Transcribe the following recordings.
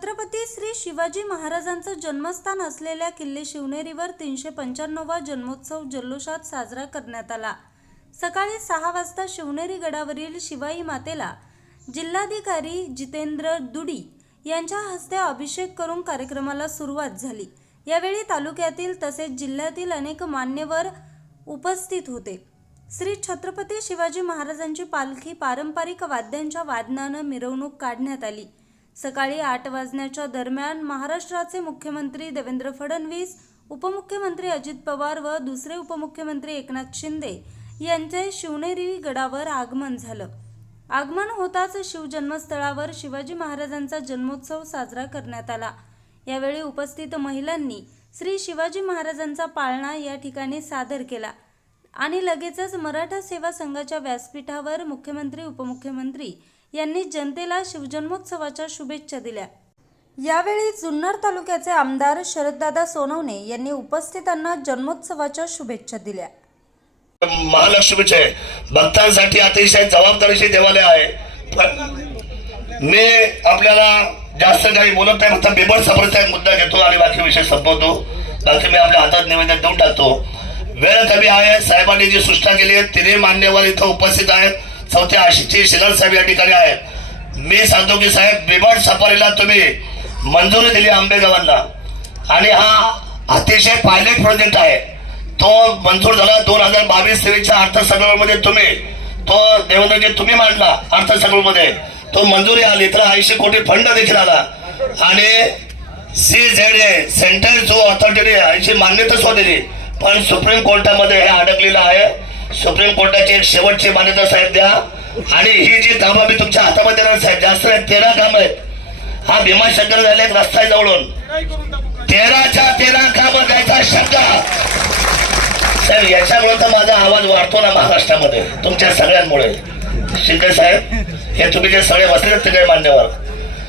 छत्रपती श्री शिवाजी महाराजांचं जन्मस्थान असलेल्या किल्ले शिवनेरीवर तीनशे पंच्याण्णवा जन्मोत्सव जल्लोषात साजरा करण्यात आला. सकाळी सहा वाजता शिवनेरी गडावरील शिवाई मातेला जिल्हाधिकारी जितेंद्र दुडी यांच्या हस्ते अभिषेक करून कार्यक्रमाला सुरुवात झाली. यावेळी तालुक्यातील तसेच जिल्ह्यातील अनेक मान्यवर उपस्थित होते. श्री छत्रपती शिवाजी महाराजांची पालखी पारंपरिक वाद्यांच्या वादनानं मिरवणूक काढण्यात आली. सकाळी आठ वाजण्याच्या दरम्यान महाराष्ट्राचे मुख्यमंत्री देवेंद्र फडणवीस उपमुख्यमंत्री अजित पवार व दुसरे उपमुख्यमंत्री एकनाथ शिंदे यांचे शिवनेरी गडावर आगमन झालं. आगमन होताच शिवजन्मस्थळावर शिवाजी महाराजांचा जन्मोत्सव साजरा करण्यात आला. यावेळी उपस्थित महिलांनी श्री शिवाजी महाराजांचा पाळणा या ठिकाणी सादर केला आणि लगेचच मराठा सेवा संघाच्या व्यासपीठावर मुख्यमंत्री उपमुख्यमंत्री यांनी जनतेला शिवजन्मोत्सवाच्या शुभेच्छा दिल्या. यावेळी जुन्नर तालुक्याचे आमदार शरददादा सोनवणे यांनी उपस्थितांना जन्मोत्सवाच्या शुभेच्छा दिल्या. महालक्ष्मीचे भक्तांसाठी अतिशय जबाबदारीचे देवालय आहे. मी आपल्याला जास्त काही बोलत नाही फक्त बिबट सफरचा मुद्दा घेतो आणि बाकी विषय संपवतो. बाकी मी आपल्या हातात निवेदन देऊन टाकतो. वेळ कमी आहे साहेबांनी जी सूचना केली आहे तिन्ही मान्यवर इथं उपस्थित आहेत. चौथ्या आशीची शिलार साहेब या ठिकाणी आहेत. मी सांगतो की साहेब बिबट सफारीला तुम्ही मंजुरी दिली आंबेगावांना. आणि हा अतिशय पायलट प्रोजेक्ट आहे. तो मंजूर झाला दोन हजार बावीस तेवीसच्या अर्थसंकल्पामध्ये तुम्ही. तो देवेंद्रजी तुम्ही मांडला अर्थसंकल्पामध्ये. तो मंजुरी आली तर ऐंशी कोटी फंड देखील आला. आणि सी झेड ए सेंट्रल जो ऑथॉरिटीने ऐंशी मान्यता सुद्धा दिली. पण सुप्रीम कोर्टामध्ये हे अडकलेलं आहे. सुप्रीम कोर्टाची एक शेवटची मान्यता साहेब द्या. आणि ही जी कामं मी तुमच्या हातामध्ये देणार साहेब जास्त नाही तेरा कामं आहेत. हा भीमाशंकर झाले एक रस्ता आहे जवळून तेराच्या तेरा कामं द्यायचा शब्द. साहेब याच्यामुळे तर माझा आवाज वाढतो ना महाराष्ट्रामध्ये तुमच्या सगळ्यांमुळे. शिंदे साहेब हे तुम्ही जे सगळे बसले ते मान्यवर.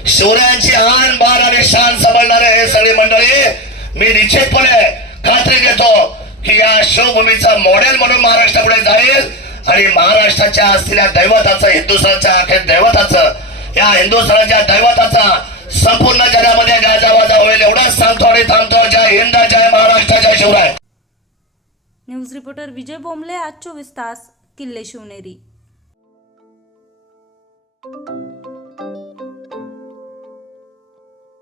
शिवरायांची आन बार आणि शान सांभाळणारे हे सगळे मंडळी मी निश्चितपणे खात्री घेतो की या शिवभूमीचा मॉडेल म्हणून महाराष्ट्रापुढे जाईल आणि महाराष्ट्राच्या असलेल्या दैवताचं हिंदुस्थानच्या अखेर दैवताचं या हिंदुस्थानाच्या दैवताचा संपूर्ण जगामध्ये गाजावाजा होईल एवढंच सांगतो आणि थांबतो. जय हिंद जय महाराष्ट्र जय शिवराय. न्यूज रिपोर्टर विजय बोंबले आज चोवीस तास किल्ले शिवनेरी.